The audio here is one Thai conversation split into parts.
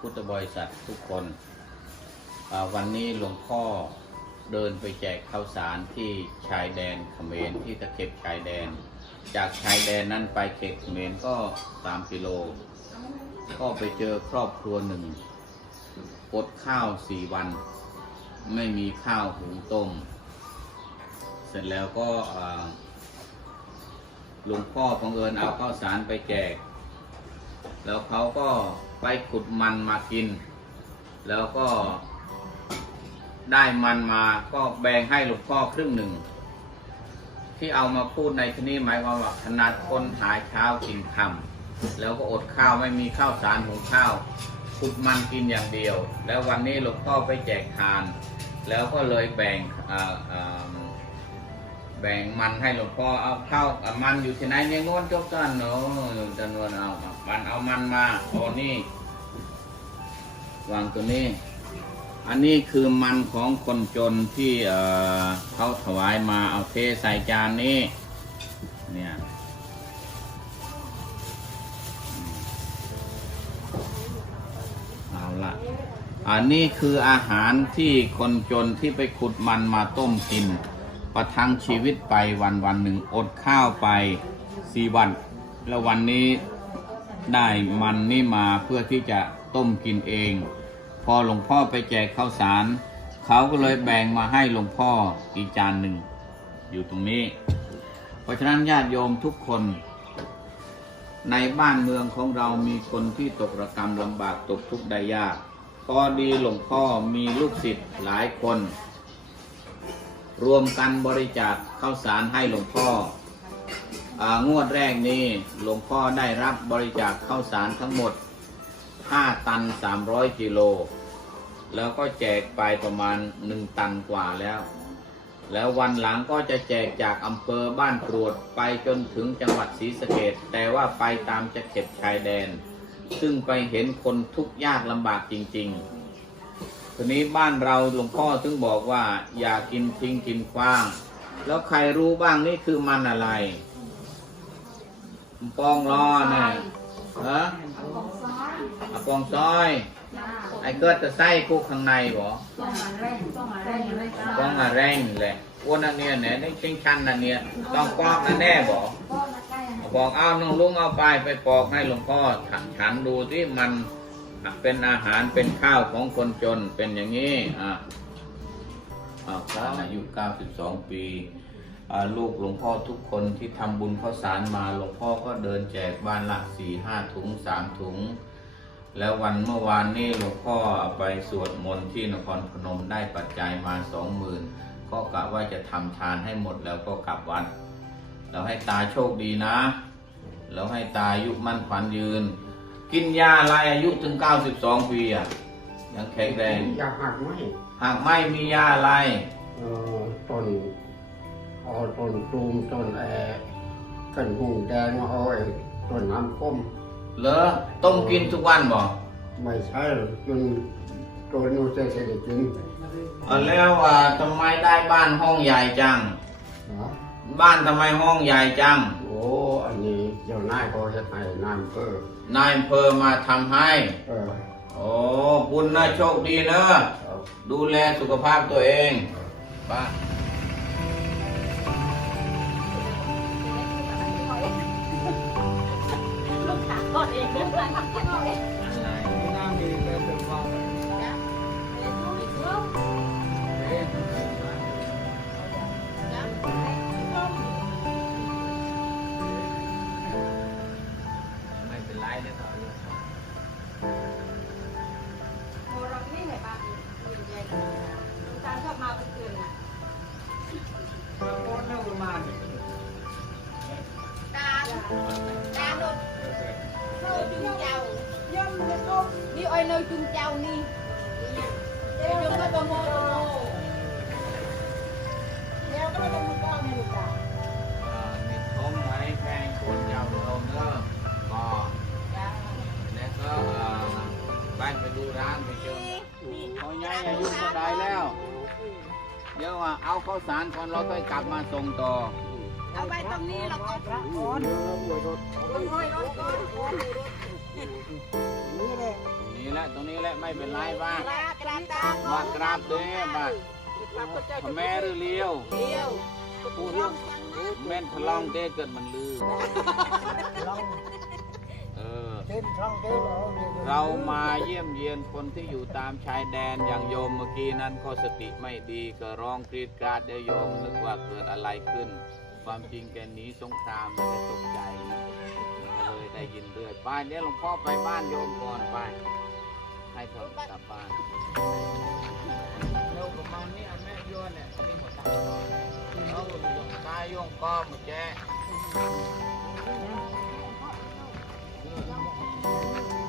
พุทธบริษัททุกคน วันนี้หลวงพ่อเดินไปแจกข้าวสารที่ชายแดนเขมรที่ตะเข็บชายแดน จากชายแดนนั้นไปเขตเขมรก็สามกิโล ก็ไปเจอครอบครัวหนึ่งอดข้าวสี่วัน ไม่มีข้าวหุงต้ม เสร็จแล้วก็หลวงพ่อบังเอิญเอาข้าวสารไปแจก แล้วเขาก็ไปขุดมันมากิน แล้วก็ได้มันมาก็แบ่งให้หลวงพ่อครึ่งหนึ่ง ที่เอามาพูดในที่นี้หมายความว่าขนาดคนหาเช้ากินคำแล้วก็อดข้าวไม่มีข้าวสารหุงข้าวขุดมันกินอย่างเดียว แล้ววันนี้หลวงพ่อไปแจกทาน แล้วก็เลยแบ่งแบ่งมันให้หลวงพ่อเอาข้าวมันอยู่ที่ไหนเนี่ยงวนจบกันเนาะจำนวนเอา มันเอามันมาโอ้นี่วางตัวนี้ อันนี้คือมันของคนจนที่เขาถวายมาเอาเทใส่จานนี้ เนี่ยเอาละอันนี้คืออาหารที่คนจนที่ไปขุดมันมาต้มกิน ประทังชีวิตไปวันวันหนึ่งอดข้าวไปสี่วัน แล้ววันนี้ ได้มันนี่มาเพื่อที่จะต้มกินเอง พอหลวงพ่อไปแจกข้าวสาร เขาก็เลยแบ่งมาให้หลวงพ่ออีกจานหนึ่ง อยู่ตรงนี้ เพราะฉะนั้นญาติโยมทุกคน ในบ้านเมืองของเรามีคนที่ตกระกรรมลำบากตกทุกข์ได้ยากพอดีหลวงพ่อมีลูกศิษย์หลายคน รวมกันบริจาคข้าวสารให้หลวงพ่อ งวดแรกนี้หลวงพ่อได้รับบริจาคข้าวสารทั้งหมด 5 ตัน 300 กิโล แล้วก็แจกไปประมาณ 1 ตันกว่าแล้ว แล้ววันหลังก็จะแจกจากอำเภอบ้านกรวดไปจนถึงจังหวัดศรีสะเกดแต่ว่าไปตามจะเข็บชายแดน ซึ่งไปเห็นคนทุกข์ยากลำบากจริง ๆ ทีนี้บ้านเราหลวงพ่อถึงบอกว่าอย่ากินทิ้งกินคว้าง แล้วใครรู้บ้างนี่คือมันอะไร ปองล้อเนี่ยฮะอะปองซอย ไอ้เกิดจะไส้คุกข้างในบ่ต้องมาเร่งต้องมาเร่งเลยจ้าปองอะไรนี่แหละอ้วนอันเนี้ยเนี่ยนี่ชิงชันอันเนี้ยต้องปอกอันแน่บ่ก็มาใกล้บอกเอาน้องลุงเอาไปไปปอกให้หลวงพ่อฉันฉันดูที่มันเป็นอาหารเป็นข้าวของคนจนเป็นอย่างนี้ อะอ่าพระอายุ92ปีอ่า ลูกหลวงพ่อทุกคนที่ทำบุญข้าวสารมาหลวงพ่อก็เดินแจกบ้านละสี่ห้าถุงสามถุง แล้ววันเมื่อวานนี้หลวงพ่อไปสวดมนต์ที่นครพนมได้ปัจจัยมาสองหมื่นก็กะว่าจะทำทานให้หมดแล้วก็กลับวัดเราให้ตาโชคดีนะเราให้ตาอายุมั่นขวัญยืน กินยาอะไรอายุถึง 92 ปีอะยังแข็งแรงอยากหักไหมหากไม่มียาอะไรเอ่อต้น เอาต้นตูมต้นแอกันหุงแดงมาเอาไอ้ต้นน้ำก้มเหรอต้มกินทุกวันบ่ไม่ใช่จนตัวนู้นจะเสด็จจริงเอาแล้วอ่าทำไมได้บ้านห้องใหญ่จังนะบ้านทำไมห้องใหญ่จัง โอ้อันนี้เจ้านายก็จะให้นายเพิ่มนายอำเภอมาทำให้เออโอ้คุณนะโชคดีเนอะเอาดูแลสุขภาพตัวเองป้าลู เองเดินไปไม่ ก็นี่อ้อยเลยจุงเจ้านี่เดี๋ยวก็ต้องโมโมเดี๋ยวก็ต้องโมก้อนให้ลูกจ้าอ่ามีท้องไว้แพงคนยาวเราเนอะก็แล้วก็อ่าไปไปดูร้านไปเจอเขาใหญ่อายุเท่าใดแล้วเดี๋ยวอะเอาข้าวสารก่อนเราค่อยกลับมาส่งต่อเอาไว้ตรงนี้แล้วก็พระอ่อนรถรถรถรถ นี่แหละละตรงนี้แหละไม่เป็นไรบ้างกราบกราบตามมากราบเด้อบ้างพระแม่หรือเลี้ยวเดียวพูดแม่นพลองเด้เกิดมันลือลองเออเช่นช่องเด้อเรามาเยี่ยมเยียนคนที่อยู่ตามชายแดนอย่างโยมเมื่อกี้นั้นก็สติไม่ดีก็ร้องกรีดกราดเดี๋ยวโยมนึกว่าเกิดอะไรขึ้น ความจริงแกหนีสงครามแล้วแกตกใจก็เลยได้ยินเรื่อยไปเดี๋ยวหลวงพ่อไปบ้านโยมก่อนไป ให้ทนกลับบ้านเร็วประมาณนี้อันแม่ยวนเนี่ยนี่หมดตังค์แล้วตายยงก็หมดแจ้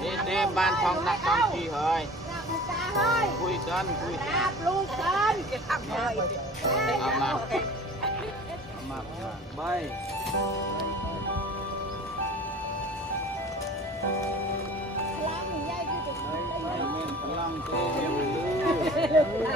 นี่เด้บ้านทองนักทองที่เฮ้ยกราบลูกตาเฮ้ยคุยกันคุยกกันราบลูกกันทำเลยเอามาเอามาเอามาใบ ม่นพลังเต้เดี๋ยวมันลือลอง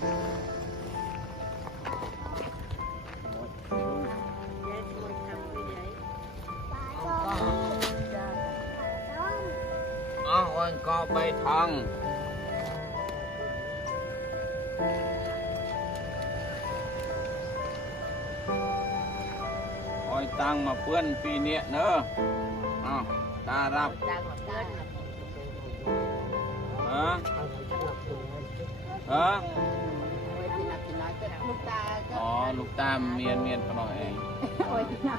อ้าวอันก็ไปทางคอยตัง มาเพื่อนปีเนี้ยเนอะอ้าวตารับฮะฮะลูกตาก็อ๋อลูกตามเมียนเมียนพนองเองโอ้ยนะ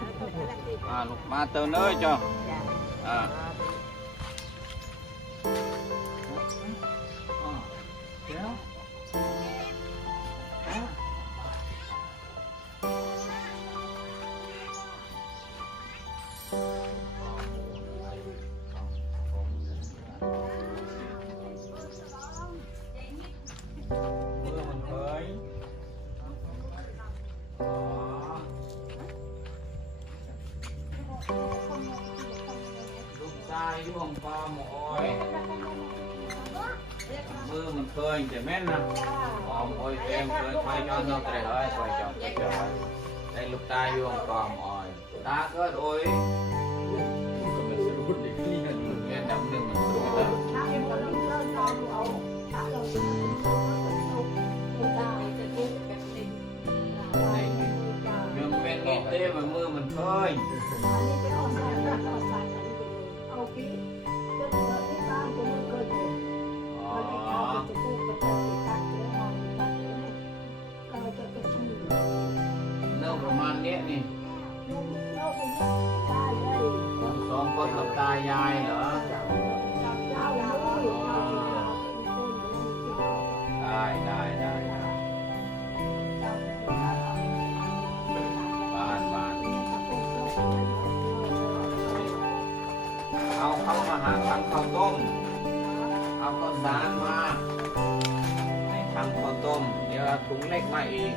อ่าลูกมาเติมเนยจ้ะอ่าอ่าายย่วงปลาหมอยมือมันเคยแต่แม่นนะหอมโอยเต็มเคยไปจอนนอกแต่เฮ้ยไปจอนไปจอนได้ลูกตาย่วงปลาหมอยตาเกิดโอยก็มันสรุปอีกทีนึงมันแค่ดำหนึ่งมันสรุปแล้วถ้าเอ็มก็ต้องเลิกนอนเอาถ้าเราจะลูกตาจะลูกแบบนี้ยังเป็นนิดเต้มันมือมันเคย หาทำข้าวต้มเอาข้าวสารมาให้ทำข้าวต้ม เดี๋ยวเอาถุงเล็กมาอีก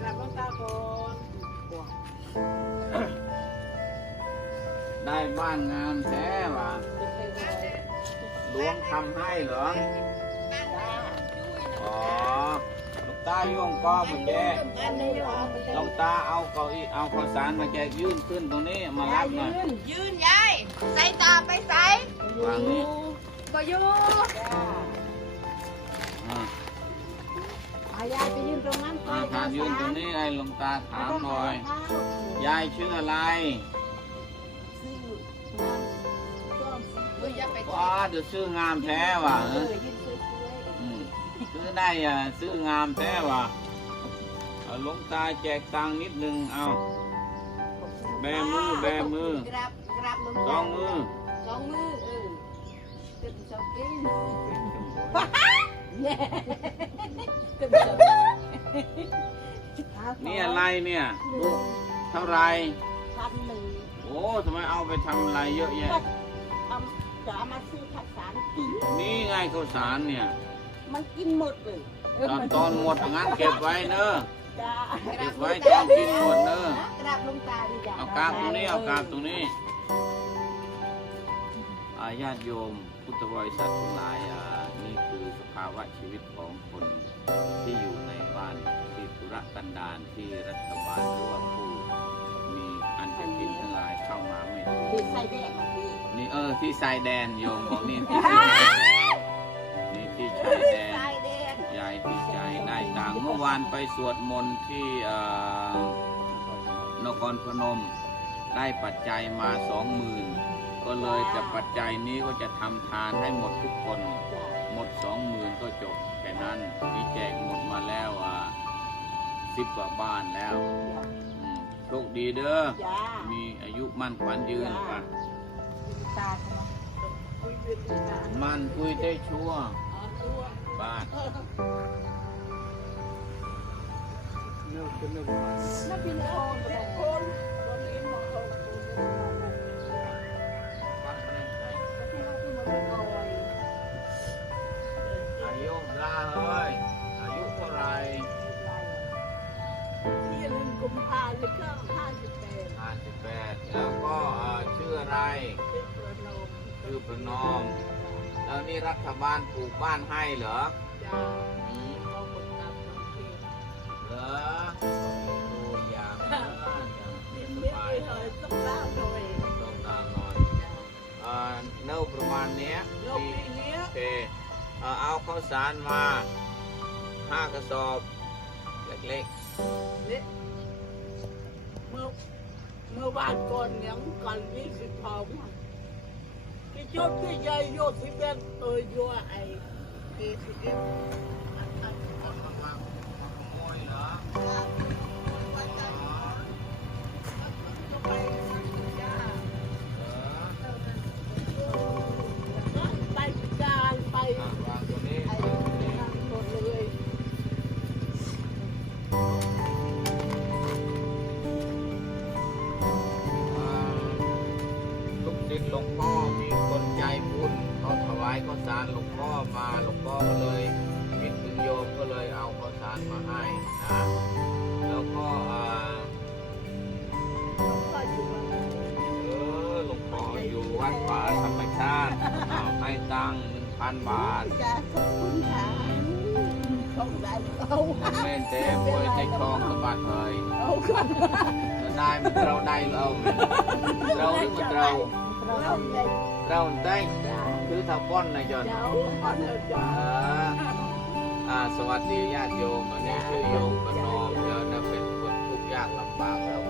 กลับลงตาก่อนได้บ้านงามแท้ว่ะหลวงทำให้เหรอ อ๋อลูกตาโยงก็มาแจกอันนี้เราหลวงตาเอาเก้าอี้เอาข้าวสารมาแจกยื่นขึ้นตรงนี้มารับหน่อยยืนยายใส่ตาไปใส่วางนี้ก็อยู่ ยายไปยืนตรงนั้นอ่าถามยืนตรงนี้ไอ้หลวงตาถามหน่อย ยายชื่ออะไรเอออย่าไปว้าเดี๋ยวซื้องามแท้ว่ะเอเอออยืนสวยอืมซื้อได้อะซื้องามแท้ว่ะเอาหลวงตาแจกตังค์นิดนึงเอาๆแบมือแบมือ กราบกราบลงสองมือสองมือเออตึ้งสองปิ้งเนี่ยตึ้งสองนี่อะไรเนี่ยลูกเท่าไหรพันหนึ่งโอ้ทำไมเอาไปทำอะไรเยอะแยะทำจะเอามาซื้อผักสารกิน นี่ไงข้าวสารเนี่ย มันกินหมดเลยตอนตอนหมดงั้นเก็บไว้เนอะจ้าเก็บไว้ตอนกินหมดเนอะกราบลงตาดีจ้ะเอากราบตรงนี้เอากราบตรงนี้อาญาติโยมพุทธบริษัททั้งหลายอ่า นี่คือสภาวะชีวิตของคนที่อยู่ในบ้านที่ธุรกันดารที่รัฐบาลหรือว่าผู้มีอันจะกินทั้งหลายเข้ามาไม่ถึงคือใส่แดงนี่เออที่ชายแดนโยมบอกนี่ที่ชายแดนนี่ที่ชายแดนใส่แดงยายดีใจได้ตังเมื่อวานไปสวดมนต์ที่นครพนมได้ปัจจัยมาสองหมื่นก็เลยจะปัจจัยนี้ก็จะทำทานให้หมดทุกคน หมดสองหมื่นก็จบแค่นั้นนี่แจกหมดมาแล้วอะสิบกว่าบ้านแล้วอืมโชคดีเด้อ จ้ามีอายุมั่นขวัญยืนป่ะ ตาเขาคุยด้วยตามันคุยได้ชั่วเอาตัว บ้านน่าเป็นคนเป็นคนคนนี้มาเขาที่เราที่มันลอย ชื่อประนอม แล้วนี่รัฐบาลปลูกบ้านให้เหรอจ้าอืมเราคนตามสังเกตเหรอดูอย่างนั้นที่สเลี้ยงบายเลยต้องเล่าหน่อยต้องตามหน่อยเอ่อเน่าประมาณเนี้ยโลกที่นี้เนี้ยโอเคเอ่อเอาข้าวสารมาห้ากระสอบ เล็กเนี่ยเมื่อเมื่อวานก่อนยังก่อนยี่สิบทอง ที่จุดที่ใหญ่โยที่ ตังค์หนึ่งพันบาทจะขอบคุณค่ะต้องได้เอาแม่เต้มวยในคลองสะบัดเลยเอาก่อนจะได้มันเราได้เราเราหรือมันเราเราได้เราเต้คือถ้าป้อนนะจนเจ้าก่อนเถอะจ้าอ่าสวัสดีญาติโยมอันนี้ชื่อโยมประนอมแล้วนะเป็นคนทุกข์ยากลำบากแล้วก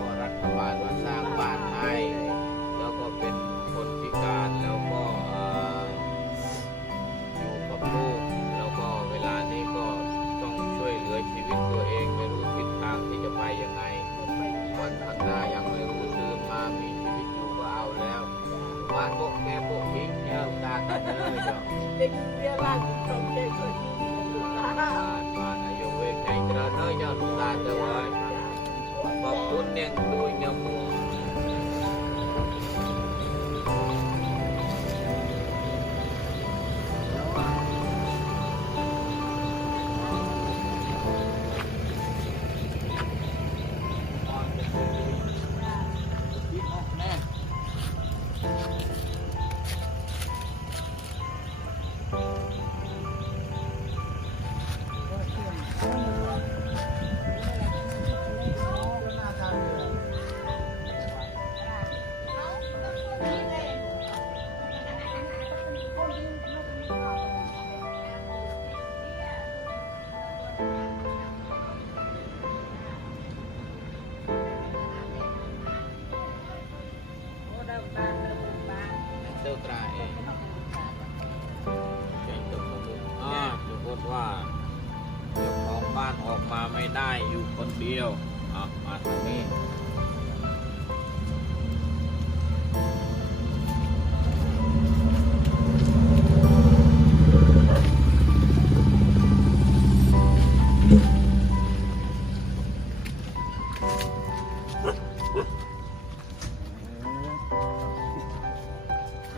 ็รัฐ ไม่ได้อยู่คนเดียวอะมาทางนี้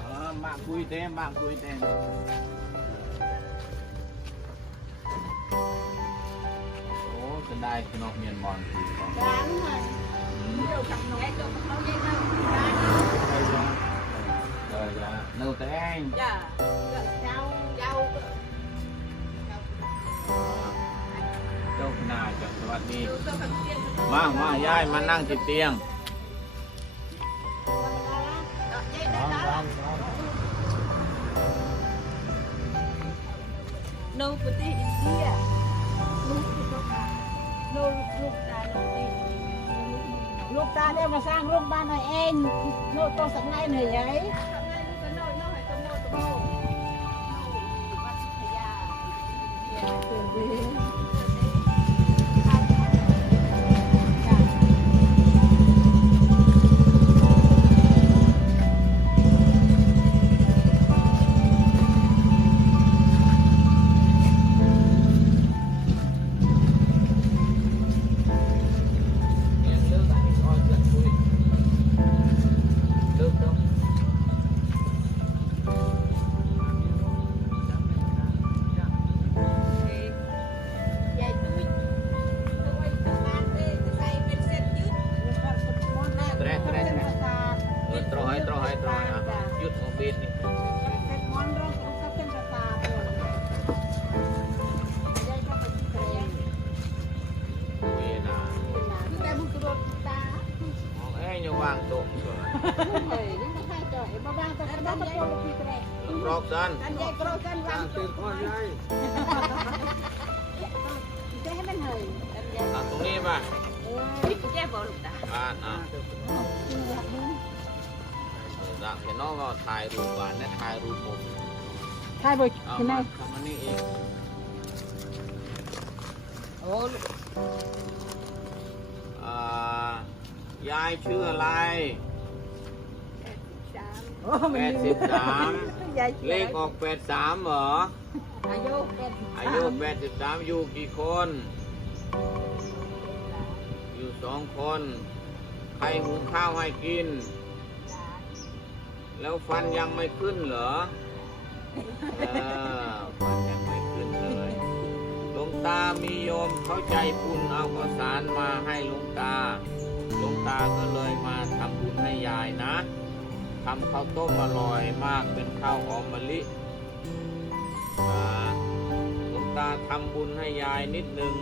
Ờ, bạn vui thế bạn vui thế Ồ, dạ, nâu tới anh จ้าเจ้าเจ้า Đâu cái nào chẳng các bạn đi ดูเจ้าผักเตี้ย Mà, mà, yai, mà năng thì tiếng โนปฏิอินเดียลูกที่เขาขายโนลูกตาโนเองลูกตาเ Lúc rọc dân กันยายกรอกันวางตื่นก่อนยายจะให้มันเฮ้ยกันยาย À, tụng đi mà เอ้ยพี่แก้บอกลูกตา Bạn à คือแบบนี้ Dạng thì nó vào thải rụp bạn đấy thải rụp một ใช่บ่ À ที่ไหน mà thăm anh đi โอ้ À Yai ชื่ออะไรสามโอ้มันแปดสิบสาม ยายเลขออกแปดสามเหรอ อายุแปดสิบอายุแปดสิบสามอยู่กี่คน อยู่สองคน ใครหุงข้าวให้กิน แล้วฟันยังไม่ขึ้นเหรอเออฟันยังไม่ขึ้นเลยหลวงตามีโยมเข้าใจบุญเอาข้าวสารมาให้หลวงตาหลวงตาก็เลยมาทำบุญให้ยายนะ ทำข้าวต้มอร่อยมากเป็นข้าวหอมมะลิหลวงตาทำบุญให้ยายนิดนึง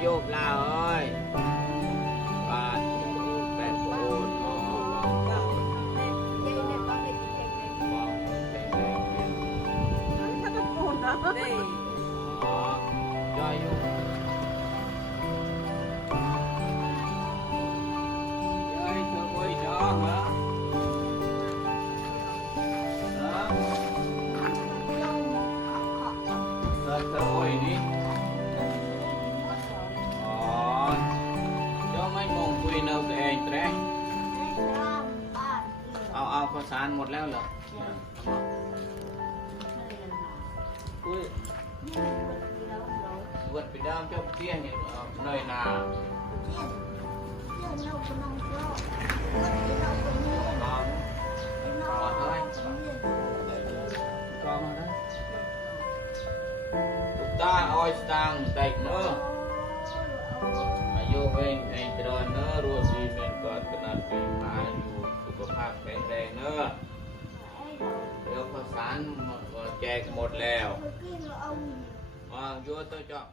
โยบลาเอ้ย ข้าวสารหมดแล้วเหรอคุยวัดไปดามเจ้าเตี้ยเห็นเอาหน่อยนาน้องขอเอ้ยกองมาได้ตุ๊กตาอ้อยสตังแตกเนอะอายุเองเองเจริญเนอะรวยดีเป็นกอดขนาดปีมา พแข็งแรงเนอะเดี๋ยวข้าสารหมดแจกหมดแล้วมาช่วยตัวจอบ